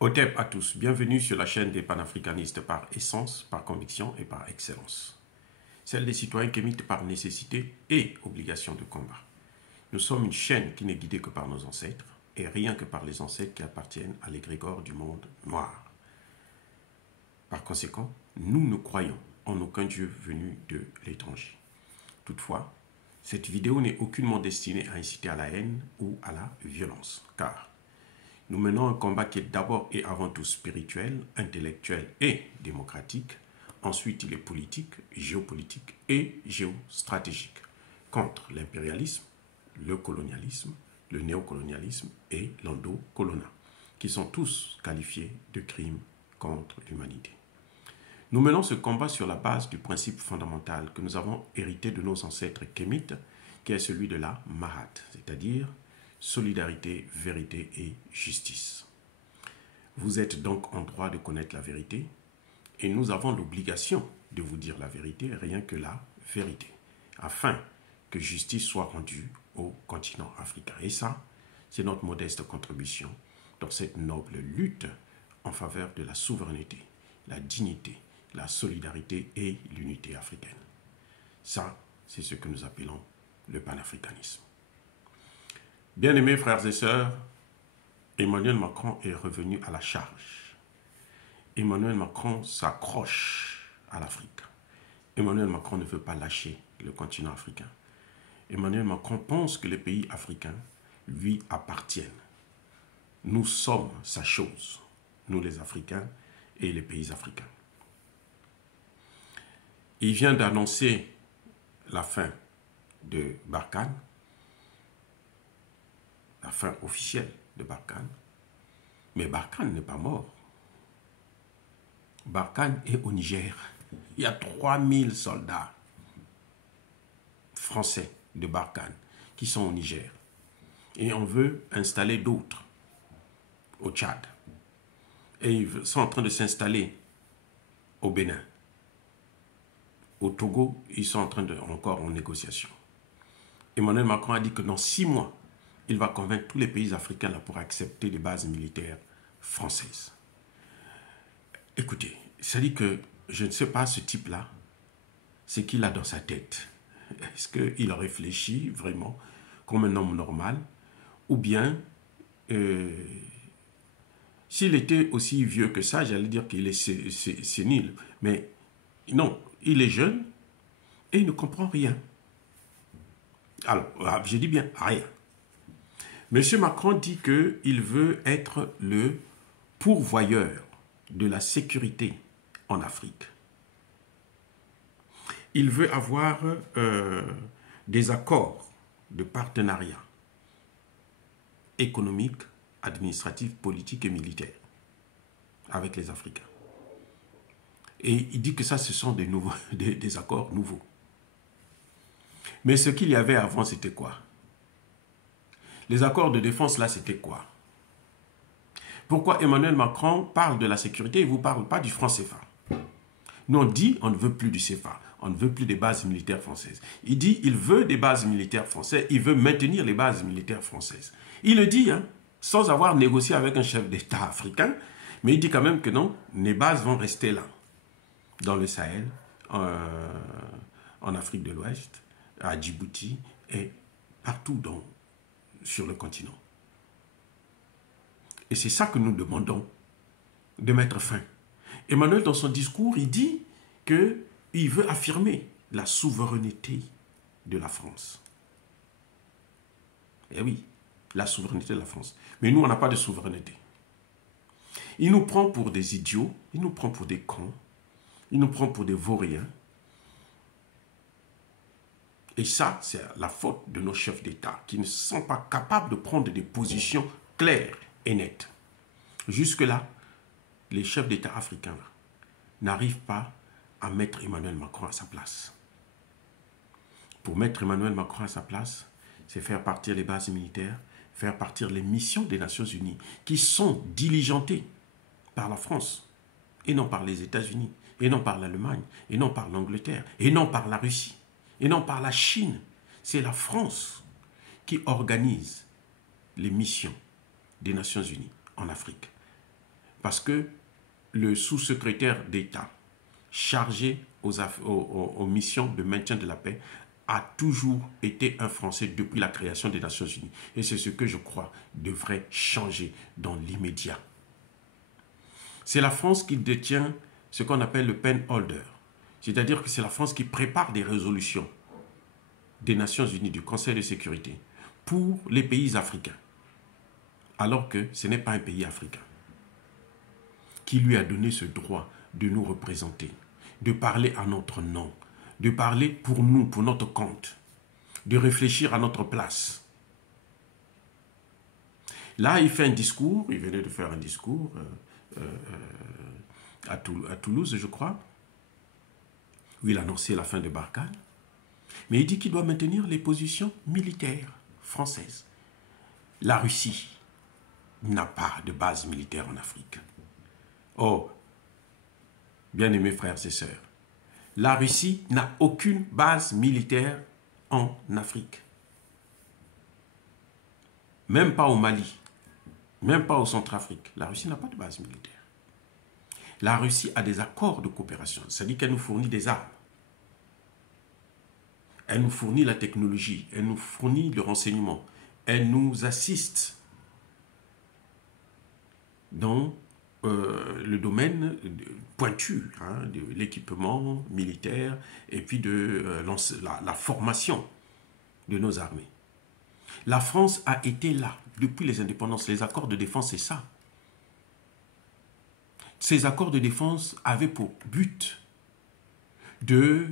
Otep à tous, bienvenue sur la chaîne des panafricanistes par essence, par conviction et par excellence. Celle des citoyens qui émitent par nécessité et obligation de combat. Nous sommes une chaîne qui n'est guidée que par nos ancêtres et rien que par les ancêtres qui appartiennent à l'égrégore du monde noir. Par conséquent, nous ne croyons en aucun Dieu venu de l'étranger. Toutefois, cette vidéo n'est aucunement destinée à inciter à la haine ou à la violence, car nous menons un combat qui est d'abord et avant tout spirituel, intellectuel et démocratique. Ensuite, il est politique, géopolitique et géostratégique contre l'impérialisme, le colonialisme, le néocolonialisme et l'endocolonat, qui sont tous qualifiés de crimes contre l'humanité. Nous menons ce combat sur la base du principe fondamental que nous avons hérité de nos ancêtres kémites, qui est celui de la Mahat, c'est-à-dire solidarité, vérité et justice. Vous êtes donc en droit de connaître la vérité et nous avons l'obligation de vous dire la vérité, rien que la vérité, afin que justice soit rendue au continent africain. Et ça, c'est notre modeste contribution dans cette noble lutte en faveur de la souveraineté, la dignité, la solidarité et l'unité africaine. Ça, c'est ce que nous appelons le panafricanisme. Bien-aimés frères et sœurs, Emmanuel Macron est revenu à la charge. Emmanuel Macron s'accroche à l'Afrique. Emmanuel Macron ne veut pas lâcher le continent africain. Emmanuel Macron pense que les pays africains lui appartiennent. Nous sommes sa chose, nous les Africains et les pays africains. Il vient d'annoncer la fin de Barkhane, la fin officielle de Barkhane. Mais Barkhane n'est pas mort. Barkhane est au Niger. Il y a 3000 soldats français de Barkhane qui sont au Niger. Et on veut installer d'autres au Tchad. Et ils sont en train de s'installer au Bénin. Au Togo, ils sont encore en négociation. Emmanuel Macron a dit que dans 6 mois, il va convaincre tous les pays africains là, pour accepter les bases militaires françaises. Écoutez, ça dit que je ne sais pas ce type-là, ce qu'il a dans sa tête. Est-ce qu'il réfléchit vraiment comme un homme normal? Ou bien, s'il était aussi vieux que ça, j'allais dire qu'il est sénile. Mais non, il est jeune et il ne comprend rien. Alors, je dis bien rien. M. Macron dit qu'il veut être le pourvoyeur de la sécurité en Afrique. Il veut avoir des accords de partenariat économique, administratif, politique et militaire avec les Africains. Et il dit que ça, ce sont des accords nouveaux. Mais ce qu'il y avait avant, c'était quoi? Les accords de défense, là, c'était quoi? Pourquoi Emmanuel Macron parle de la sécurité et ne vous parle pas du franc CFA? Nous, on dit on ne veut plus du CFA, on ne veut plus des bases militaires françaises. Il dit il veut des bases militaires françaises, il veut maintenir les bases militaires françaises. Il le dit, hein, sans avoir négocié avec un chef d'État africain, mais il dit quand même que non, les bases vont rester là, dans le Sahel, en Afrique de l'Ouest, à Djibouti et partout sur le continent. Et c'est ça que nous demandons de mettre fin. Emmanuel, dans son discours, il dit qu'il veut affirmer la souveraineté de la France. Eh oui, la souveraineté de la France. Mais nous, on n'a pas de souveraineté. Il nous prend pour des idiots, il nous prend pour des cons, il nous prend pour des vauriens. Et ça, c'est la faute de nos chefs d'État qui ne sont pas capables de prendre des positions claires et nettes. Jusque-là, les chefs d'État africains n'arrivent pas à mettre Emmanuel Macron à sa place. Pour mettre Emmanuel Macron à sa place, c'est faire partir les bases militaires, faire partir les missions des Nations Unies qui sont diligentées par la France et non par les États-Unis, et non par l'Allemagne, et non par l'Angleterre, et non par la Russie, et non par la Chine. C'est la France qui organise les missions des Nations Unies en Afrique. Parce que le sous-secrétaire d'État chargé aux missions de maintien de la paix a toujours été un Français depuis la création des Nations Unies. Et c'est ce que je crois devrait changer dans l'immédiat. C'est la France qui détient ce qu'on appelle le pen holder. C'est-à-dire que c'est la France qui prépare des résolutions des Nations Unies, du Conseil de sécurité, pour les pays africains. Alors que ce n'est pas un pays africain qui lui a donné ce droit de nous représenter, de parler à notre nom, de parler pour nous, pour notre compte, de réfléchir à notre place. Là, il fait un discours, il venait de faire un discours à Toulouse, je crois, où il annonçait la fin de Barkhane. Mais il dit qu'il doit maintenir les positions militaires françaises. La Russie n'a pas de base militaire en Afrique. Oh, bien-aimés frères et sœurs, la Russie n'a aucune base militaire en Afrique. Même pas au Mali, même pas au Centrafrique. La Russie n'a pas de base militaire. La Russie a des accords de coopération, c'est-à-dire qu'elle nous fournit des armes. Elle nous fournit la technologie, elle nous fournit le renseignement, elle nous assiste dans le domaine pointu de l'équipement militaire et puis de la formation de nos armées. La France a été là depuis les indépendances. Les accords de défense, c'est ça. Ces accords de défense avaient pour but de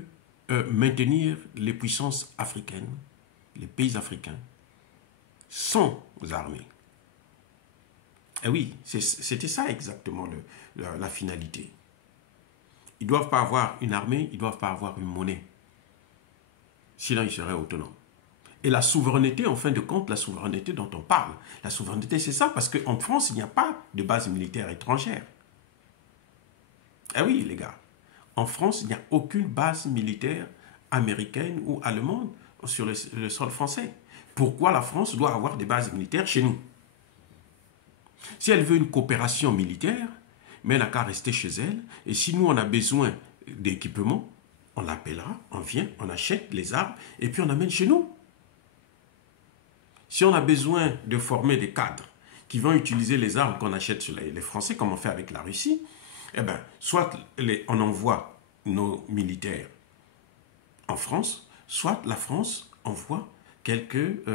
maintenir les puissances africaines, les pays africains, sans armée. Et oui, c'était ça exactement la finalité. Ils ne doivent pas avoir une armée, ils ne doivent pas avoir une monnaie. Sinon, ils seraient autonomes. Et la souveraineté, en fin de compte, la souveraineté dont on parle, la souveraineté, c'est ça, parce qu'en France, il n'y a pas de base militaire étrangère. Eh oui, les gars, en France, il n'y a aucune base militaire américaine ou allemande sur le sol français. Pourquoi la France doit avoir des bases militaires chez nous? Si elle veut une coopération militaire, mais elle n'a qu'à rester chez elle. Et si nous, on a besoin d'équipement, on l'appellera, on vient, on achète les armes et puis on amène chez nous. Si on a besoin de former des cadres qui vont utiliser les armes qu'on achète sur les Français, comme on fait avec la Russie, eh bien, soit on envoie nos militaires en France, soit la France envoie quelques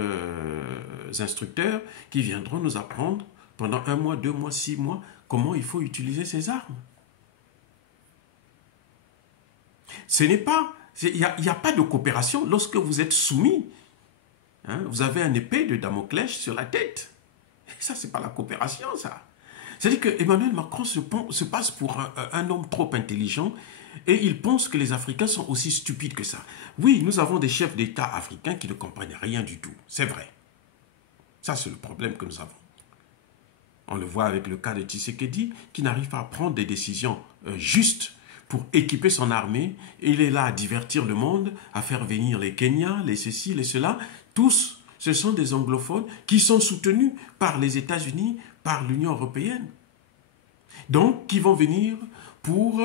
instructeurs qui viendront nous apprendre pendant 1 mois, 2 mois, 6 mois, comment il faut utiliser ces armes. Ce n'est pas, il n'y a pas de coopération lorsque vous êtes soumis. Hein, vous avez un épée de Damoclès sur la tête. Et ça, ce n'est pas la coopération, ça. C'est-à-dire que Emmanuel Macron se passe pour un homme trop intelligent et il pense que les Africains sont aussi stupides que ça. Oui, nous avons des chefs d'État africains qui ne comprennent rien du tout. C'est vrai. Ça, c'est le problème que nous avons. On le voit avec le cas de Tshisekedi, qui n'arrive pas à prendre des décisions justes pour équiper son armée. Il est là à divertir le monde, à faire venir les Kenyans, les ceci, les cela. Tous, ce sont des anglophones qui sont soutenus par les États-Unis, par l'Union européenne. Donc, qui vont venir pour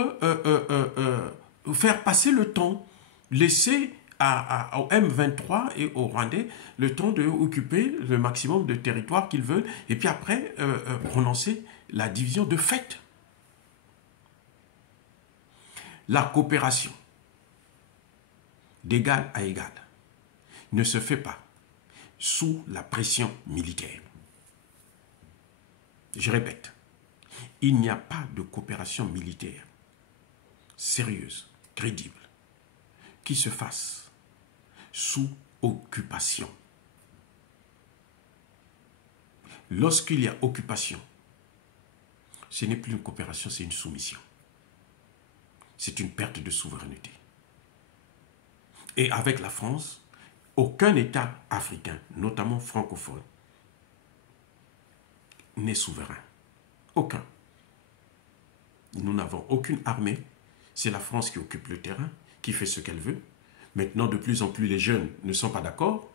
faire passer le temps, laisser au M23 et aux Rwandais le temps d'occuper le maximum de territoire qu'ils veulent et puis après prononcer la division de fait. La coopération d'égal à égal ne se fait pas sous la pression militaire. Je répète, il n'y a pas de coopération militaire sérieuse, crédible, qui se fasse sous occupation. Lorsqu'il y a occupation, ce n'est plus une coopération, c'est une soumission. C'est une perte de souveraineté. Et avec la France, aucun État africain, notamment francophone, n'est souverain. Aucun. Nous n'avons aucune armée. C'est la France qui occupe le terrain, qui fait ce qu'elle veut. Maintenant, de plus en plus, les jeunes ne sont pas d'accord.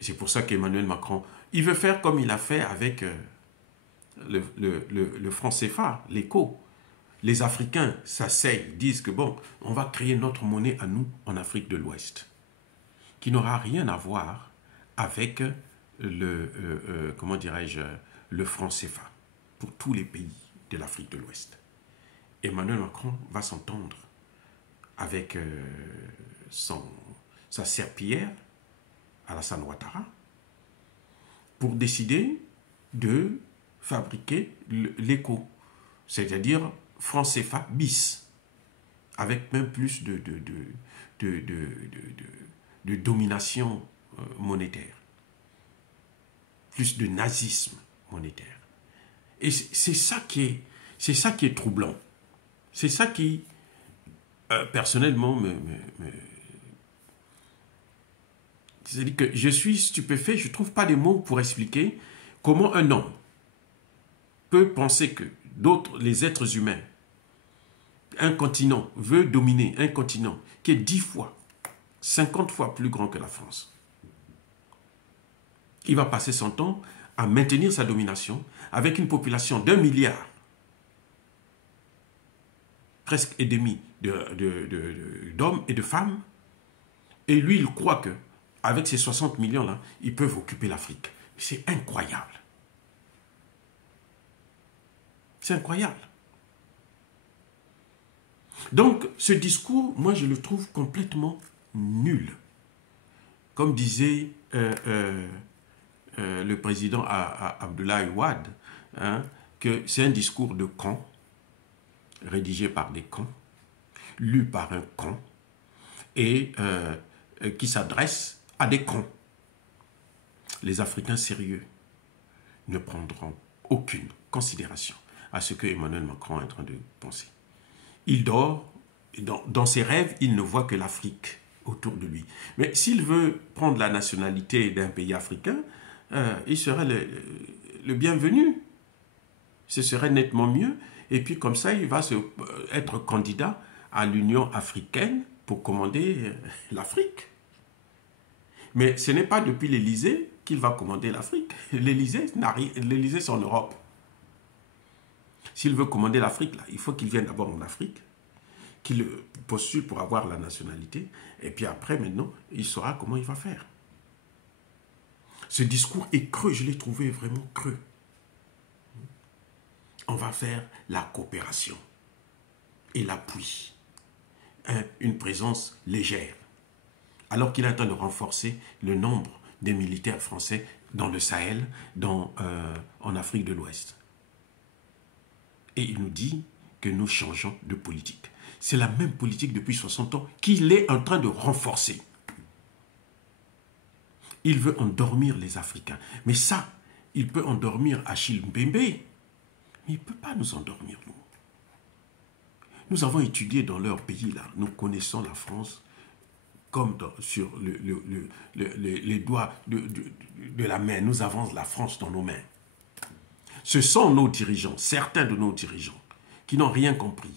C'est pour ça qu'Emmanuel Macron, il veut faire comme il a fait avec le franc CFA, l'écho. Les Africains s'asseyent, disent que bon, on va créer notre monnaie à nous en Afrique de l'Ouest, qui n'aura rien à voir avec comment dirais-je, le franc CFA pour tous les pays de l'Afrique de l'Ouest. Emmanuel Macron va s'entendre avec sa serpillière, Alassane Ouattara, pour décider de fabriquer l'écho, c'est-à-dire franc CFA bis, avec même plus de domination monétaire, plus de nazisme monétaire. Et c'est ça qui est troublant. C'est ça qui, personnellement, c'est-à-dire que je suis stupéfait, je ne trouve pas des mots pour expliquer comment un homme peut penser que d'autres, les êtres humains, un continent veut dominer un continent qui est 10 fois, 50 fois plus grand que la France. Il va passer son temps à maintenir sa domination avec une population d'1 milliard, presque et demi d'hommes et de femmes. Et lui, il croit que avec ces 60 millions-là, ils peuvent occuper l'Afrique. C'est incroyable. C'est incroyable. Donc, ce discours, moi, je le trouve complètement nul. Comme disait le président Abdoulaye Wade, hein, que c'est un discours de con, rédigé par des cons, lu par un con, et qui s'adresse à des cons. Les Africains sérieux ne prendront aucune considération à ce que Emmanuel Macron est en train de penser. Il dort, dans ses rêves, il ne voit que l'Afrique autour de lui. Mais s'il veut prendre la nationalité d'un pays africain, il serait le bienvenu. Ce serait nettement mieux. Et puis comme ça, il va être candidat à l'Union africaine pour commander l'Afrique. Mais ce n'est pas depuis l'Élysée qu'il va commander l'Afrique. L'Élysée, c'est en Europe. S'il veut commander l'Afrique, il faut qu'il vienne d'abord en Afrique, qu'il postule pour avoir la nationalité, et puis après, maintenant, il saura comment il va faire. Ce discours est creux, je l'ai trouvé vraiment creux. On va faire la coopération et l'appui, une présence légère, alors qu'il est en train de renforcer le nombre des militaires français dans le Sahel, en Afrique de l'Ouest. Et il nous dit que nous changeons de politique. C'est la même politique depuis 60 ans qu'il est en train de renforcer. Il veut endormir les Africains. Mais ça, il peut endormir Achille Mbembe, mais il ne peut pas nous endormir, nous. Nous avons étudié dans leur pays, là. Nous connaissons la France comme sur les doigts de la main. Nous avons la France dans nos mains. Ce sont nos dirigeants, certains de nos dirigeants, qui n'ont rien compris,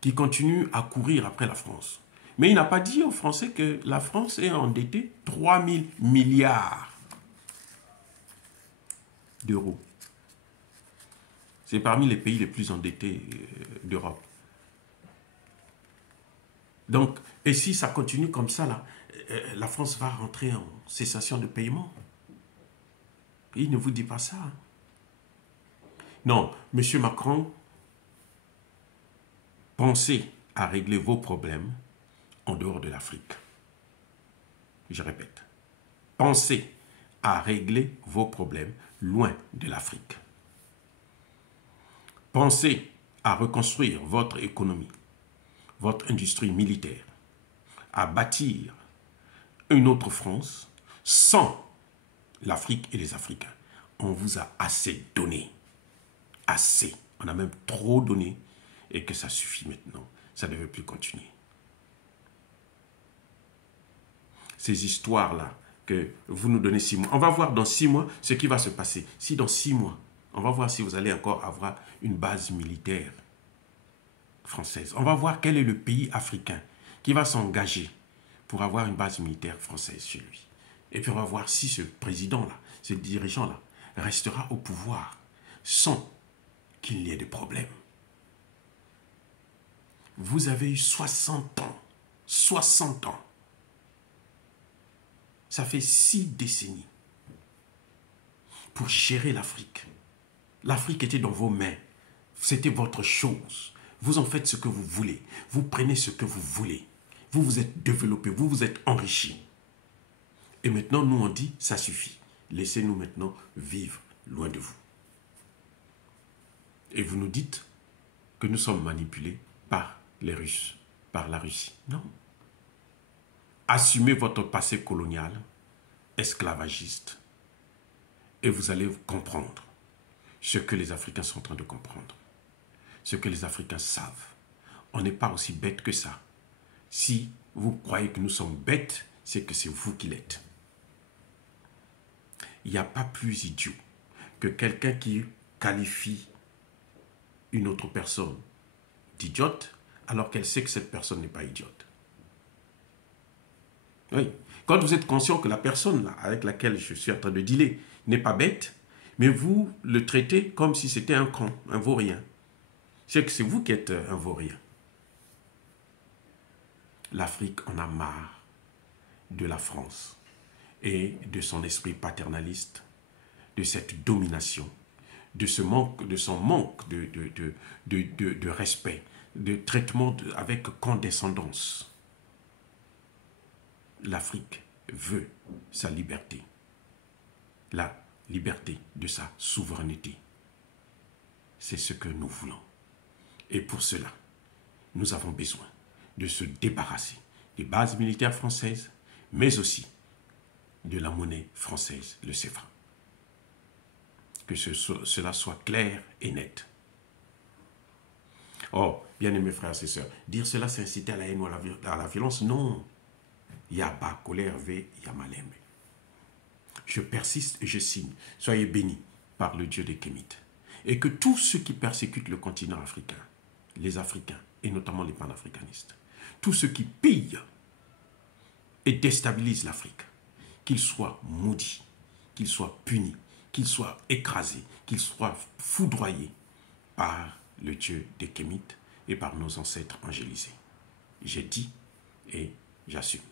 qui continuent à courir après la France. Mais il n'a pas dit aux Français que la France est endettée 3 000 milliards d'euros. C'est parmi les pays les plus endettés d'Europe. Donc, et si ça continue comme ça, là, la France va rentrer en cessation de paiement. Il ne vous dit pas ça. Non, M. Macron, pensez à régler vos problèmes en dehors de l'Afrique. Je répète, pensez à régler vos problèmes loin de l'Afrique. Pensez à reconstruire votre économie, votre industrie militaire, à bâtir une autre France sans l'Afrique et les Africains. On vous a assez donné. Assez. On a même trop donné et que ça suffit maintenant. Ça ne veut plus continuer. Ces histoires-là que vous nous donnez 6 mois. On va voir dans 6 mois ce qui va se passer. Si dans 6 mois, on va voir si vous allez encore avoir une base militaire française. On va voir quel est le pays africain qui va s'engager pour avoir une base militaire française chez lui. Et puis on va voir si ce président-là, ce dirigeant-là, restera au pouvoir sans qu'il n'y ait de problème. Vous avez eu 60 ans. 60 ans. Ça fait 6 décennies pour gérer l'Afrique. L'Afrique était dans vos mains. C'était votre chose. Vous en faites ce que vous voulez. Vous prenez ce que vous voulez. Vous vous êtes développé, vous vous êtes enrichi. Et maintenant, nous on dit, ça suffit. Laissez-nous maintenant vivre loin de vous. Et vous nous dites que nous sommes manipulés par les Russes, par la Russie. Non. Assumez votre passé colonial, esclavagiste, et vous allez comprendre ce que les Africains sont en train de comprendre. Ce que les Africains savent. On n'est pas aussi bête que ça. Si vous croyez que nous sommes bêtes, c'est que c'est vous qui l'êtes. Il n'y a pas plus idiot que quelqu'un qui qualifie une autre personne d'idiote alors qu'elle sait que cette personne n'est pas idiote. Oui. Quand vous êtes conscient que la personne là, avec laquelle je suis en train de dealer n'est pas bête, mais vous le traitez comme si c'était un con, un vaurien. C'est que c'est vous qui êtes un vaurien. L'Afrique en a marre de la France et de son esprit paternaliste, de cette domination, de son manque de respect, de traitement avec condescendance. L'Afrique veut sa liberté, la liberté de sa souveraineté. C'est ce que nous voulons. Et pour cela, nous avons besoin de se débarrasser des bases militaires françaises, mais aussi de la monnaie française, le CFA. Que cela soit clair et net. Oh, bien-aimés frères et sœurs, dire cela c'est inciter à la haine ou à la violence, non. Yaba, colère, V, Yamalem. Je persiste et je signe. Soyez bénis par le Dieu des Kémites. Et que tous ceux qui persécutent le continent africain, les Africains, et notamment les panafricanistes, tous ceux qui pillent et déstabilisent l'Afrique, qu'ils soient maudits, qu'ils soient punis, qu'ils soient écrasés, qu'ils soient foudroyés par le Dieu des Kémites et par nos ancêtres angélisés. J'ai dit et j'assume.